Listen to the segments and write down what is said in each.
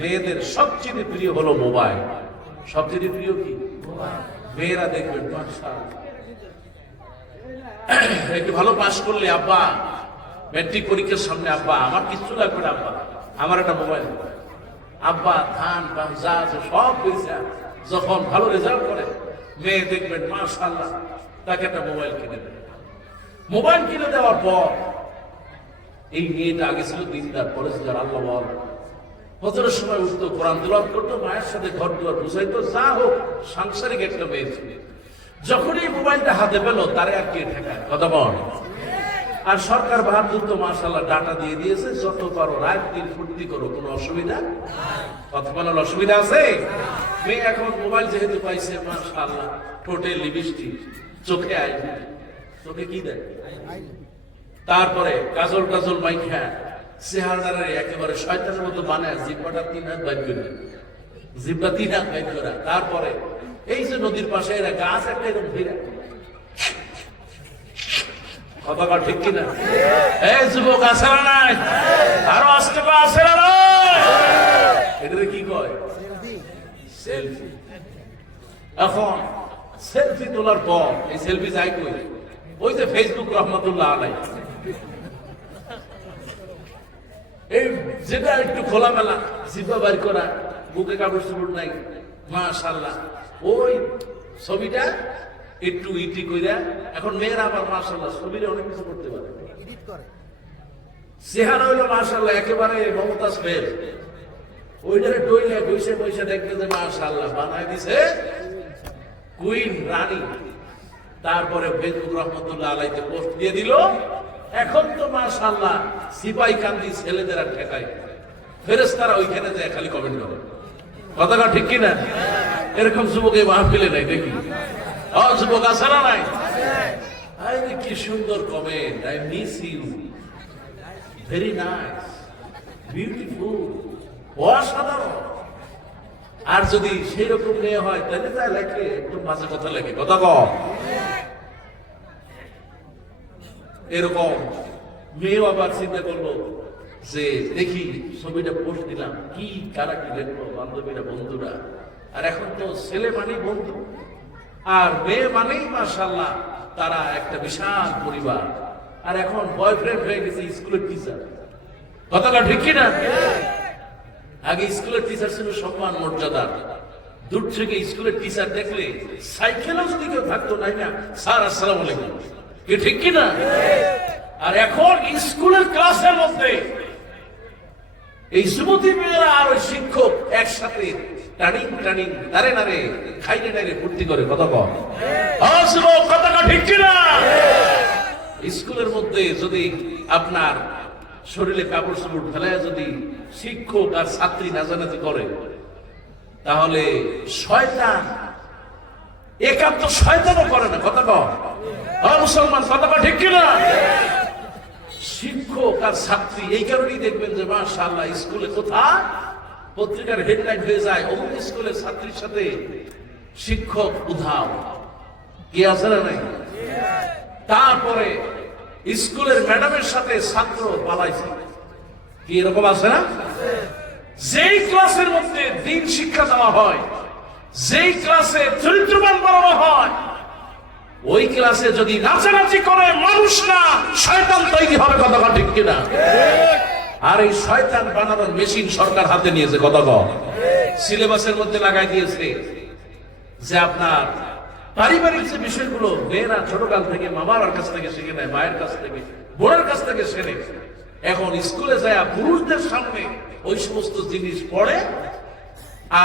মেয়েদের সবচেয়ে প্রিয় হলো মোবাইল। সবচেয়ে প্রিয় কি? মেয়েরা দেখবেন মাশাআল্লাহ একটু ভালো পাস করলে, আব্বা ম্যাট্রিক পরীক্ষার সামনে, আব্বা আমার কিচ্ছু লাগবে না, আব্বা আমার একটা মোবাইল। আব্বা ধান পান যা আছে সব পয়সা যখন ভালো রেজাল্ট করে, মেয়ে দেখবেন মাশাআল্লাহ তাকে একটা মোবাইল কিনে দেবে। মোবাইল কিনে দেওয়ার পর এই মেয়েটা আগে ছিল দিনদার, পরেশগার, আল্লাহ বল, ফজরের সময় উঠতো, কোরআন তেলাওয়াত করতো, মায়ের সাথে ঘর দুয়ার বুঝাইতো, যা হোক সাংসারিক একটা মেয়ে ছিল। যখন এই মোবাইলটা হাতে পেল, তারে আর কে ঠেকায়? কথা বল। আর সরকার বাহাদুর তো মাশাআল্লাহ ডাটা দিয়ে দিয়েছে, যত পারো রাত দিন ফুর্তি করো, কোনো অসুবিধা, কথা বলার অসুবিধা আছে? মেয়ে এখন মোবাইল যেহেতু পাইছে মাশাআল্লাহ, ঠোঁটে লিপস্টিক, চোখে আই, চোখে কি দেয়, তারপরে কাজল টাজল মাইখা চেহারারে একেবারে শয়তানের মতো বানায়, জিব্বাটা 3 হাত বাইর করে, জিব্বা 3 হাত বাইর করা। তারপরে এই যে নদীর পাশে এরা গাছ একটা এরকম ভিড়া, কথা ঠিক কিনা? এই যুবক আছে না নাই? আরো আসতে আছে না নাই? এটারে কি কয়? সেলফি। এখন সেলফি তোলার পর এই সেলফি যাই কই? ওই যে ফেসবুক রহমতুল্লাহ আলাইহি, এই যেটা একটু খোলামেলা, জিব্বা বাইর করা, বুকে কাপড় চোপড় নাই, মাশাআল্লাহ ওই ছবিটা একটু ইটি কইরা। এখন মেয়েরা আবার মাশাআল্লাহ ছবিরে অনেক কিছু করতে পারে, এডিট করে। চেহারা হইলো মাশাআল্লাহ একেবারে মমতাজ ফেল, ওইটারে ডইলা বইসে বইসে দেখতে যে মাশাআল্লাহ বানায় দিছে কুইন রানী। তারপরে ফেসবুক রহমতুল্লাহ আলাইহিতে পোস্ট দিয়ে দিল। এখন তো মাশাআল্লাহ সিপাই কান্দি ছেলেদের আর ঠেকায়, ফেরেশতারা ওইখানে যায় খালি কমেন্ট করে, কথাটা ঠিক কিনা? এরকম যুবক এই মাহফিলে নাই দেখি। ও যুবক আছে না নাই? আরে কি সুন্দর comment, I miss you, very nice, beautiful, অসাধারণ। আর যদি সেই রকম মেয়ে হয় তাহলে তাই লেখে একটু মাঝে কথা লেখে, কথা কম। এরকম মেয়েও আবার চিন্তা করলো যে দেখি ছবিটা পোস্ট দিলাম, কি কারা কি দেখলো, বান্ধবীরা, বন্ধুরা। আর এখন তো ছেলে মানেই বন্ধু, আর মেয়ে মানেই মাশাআল্লাহ তারা একটা বিশাল পরিবার। আর এখন বয়ফ্রেন্ড হয়ে গেছে স্কুলের টিচার, কথাটা ঠিক কিনা? আগে স্কুলের টিচার ছিল সম্মান মর্যাদা, দূর থেকে স্কুলের টিচার দেখলে সাইকেলও যদি কেউ থাকতো নাই না, স্যার আসসালামু আলাইকুম, কি ঠিক কিনা? আর এখন স্কুলের ক্লাসের মধ্যে এই যুবতী মেয়েরা আর ওই শিক্ষক একসাথে টানিং টানিং নারে নারে খাইলে নারে ফুর্তি করে, কথা কম। কথাটা ঠিক কিনা? স্কুলের মধ্যে যদি আপনার শরীরে কাপড় চোপড় ফেলায় যদি শিক্ষক আর ছাত্রী নাচানাচি করে, তাহলে শয়তান একান্ত শয়তানও করে না, কথা কম। মুসলমান, কথাটা ঠিক কিনা? শিক্ষক আর ছাত্রী এই কারণেই দেখবেন যে মাশাআল্লাহ স্কুলে কোথায় পত্রিকার হেডলাইন হয়ে যায়, অমুক স্কুলের ছাত্রীর সাথে শিক্ষক উধাও, কি আছে না নাই? তারপরে স্কুলের ম্যাডামের সাথে ছাত্র পালাইছে, কি এরকম আছে না? যেই ক্লাসের মধ্যে দিন শিক্ষা দেওয়া হয়, যেই ক্লাসে চরিত্রবান বানানো হয়, ওই ক্লাসে যদি নাচানাচি করে মানুষ না শয়তান তৈরি হবে, কথা ঠিক কিনা? আর এই শয়তান বানানোর মেশিন সরকার হাতে নিয়েছে, কথা কম। সিলেবাসের মধ্যে লাগাই দিয়েছে যে আপনার পারিবারিক যে বিষয়গুলো মেয়েরা ছোটকাল থেকে মামার কাছ থেকে শিখে নেয়, মায়ের কাছ থেকে, বোনের কাছ থেকে শেখে, এখন স্কুলে যায় পুরুষদের সামনে ওই সমস্ত জিনিস পড়ে।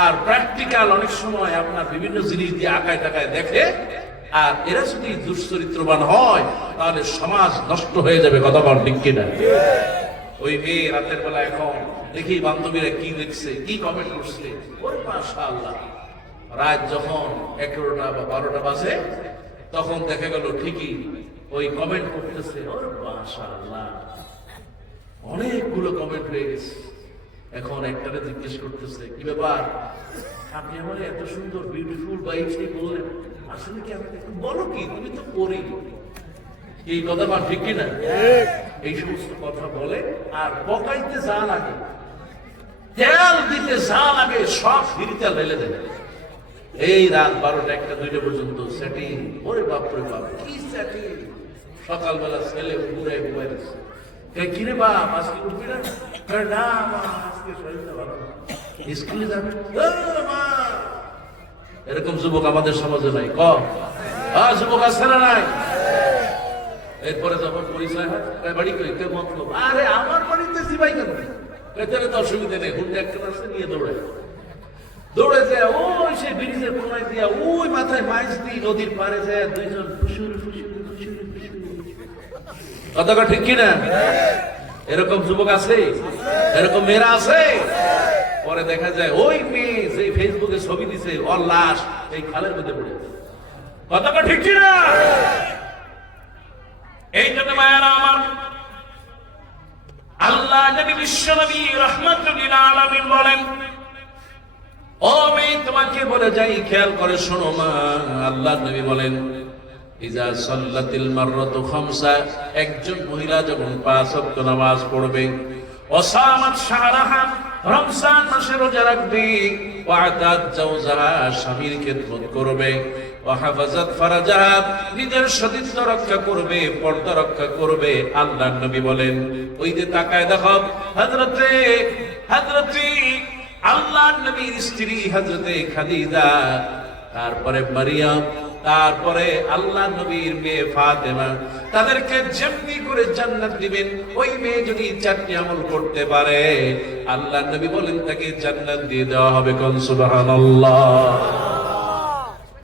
আর প্র্যাকটিক্যাল অনেক সময় আপনার বিভিন্ন জিনিস দিয়ে আঁকায় টাকায় দেখে। আর এরা যদি দুশ্চরিত্রবান হয় তাহলে সমাজ নষ্ট হয়ে যাবে, কথা বল ঠিক কিনা? ওই মেয়ে রাতের বেলা এখন দেখি বান্ধবীরা কি দেখছে, কি কমেন্ট করছে, ওরে মাশাআল্লাহ। রাত যখন 11টা বা 12টা বাজে তখন দেখা গেল ঠিকই ওই কমেন্ট করতেছে, ওরে মাশাআল্লাহ, অনেকগুলো কমেন্ট হয়ে গেছে। এখন একটারে জিজ্ঞেস করতেছে, কি ব্যাপার, আপনি আমার এত সুন্দর বিউটিফুল বাইছে বললেন, আসলে কি? আমি বলো কি, তুমি তো পড়ি, এই কথা বা ঠিক কিনা? এই সমস্ত কথা বলে আর পকাইতে যা লাগে তেল মসজিদে যা লাগে সব ফিরিতে ঢেলে দেয়। এই রাত 12টা 1টা 2টা পর্যন্ত সেটিং। ওরে বাপরে বাপ, কি সেটিং! সকালবেলা ছেলে ঘুরে ঘুমাইছে, কিরে বাপ আজকে উঠবি না? না মা, আজকে শরীরটা ভালো না, স্কুলে যাবে। এরকম যুবক আমাদের সমাজে নাই, কম যুবক আছে না নাই? এরপরে যখন পরিচয় হয়, বাড়ি কই, কে মতলব? আরে আমার বাড়িতে সিপাই কেন? তাহলে তো অসুবিধা নেই, হুন্ডা একটা আছে নিয়ে দৌড়ে যায় ওই সেই ব্রিজের কোনায় দিয়া ওই মাথায় মাইজ দিয়ে নদীর পাড়ে যায়, দুইজন ফুসুর ফুসুর ফুসুর ফুসুর। কথাটা ঠিক কিনা? এরকম যুবক আছে, এরকম মেয়েরা আছে। পরে দেখা যায় ওই মেয়ে যে ফেসবুকে ছবি দিছে, ওর লাশ এই খালের মধ্যে পড়ে। কথাটা ঠিক কিনা? এই জন্য মায়েরা আমার, আল্লাহ নবী বিশ্ব নবী রাহমাতুল লিল আলামিন বলেন, ও মেয়ে তোমাকে বলে যাই, খেয়াল করে শোনো মা। আল্লাহ নবী বলেন, ইজা সাল্লাতিল মাররাতু খামসা, একজন মহিলা যখন 5 ওয়াক্ত নামাজ পড়বে, ওয়াসামাত শাহরাহা, রমজান মাসে রোজা রাখবে, ওয়াতাত জাওজাহা, স্বামীর খেদমত করবে, ওয়াহাফাজাত ফারাজাহা, নিজের সতীত্ব রক্ষা করবে, পর্দা রক্ষা করবে। আল্লাহর নবী বলেন, ওই যে তাকায় দেখো হযরতে আল্লাহর নবীর স্ত্রী হযরতে খাদিজা, তারপরে মারিয়াম, তারপরে আল্লাহর নবীর মেয়ে ফাতেমা, তাদেরকে যেমনি করে জান্নাত দিবেন, ওই মেয়ে যদি 4টি আমল করতে পারে, আল্লাহর নবী বলেন তাকে জান্নাত দিয়ে দেওয়া হবে। কোন সুবহানাল্লাহ।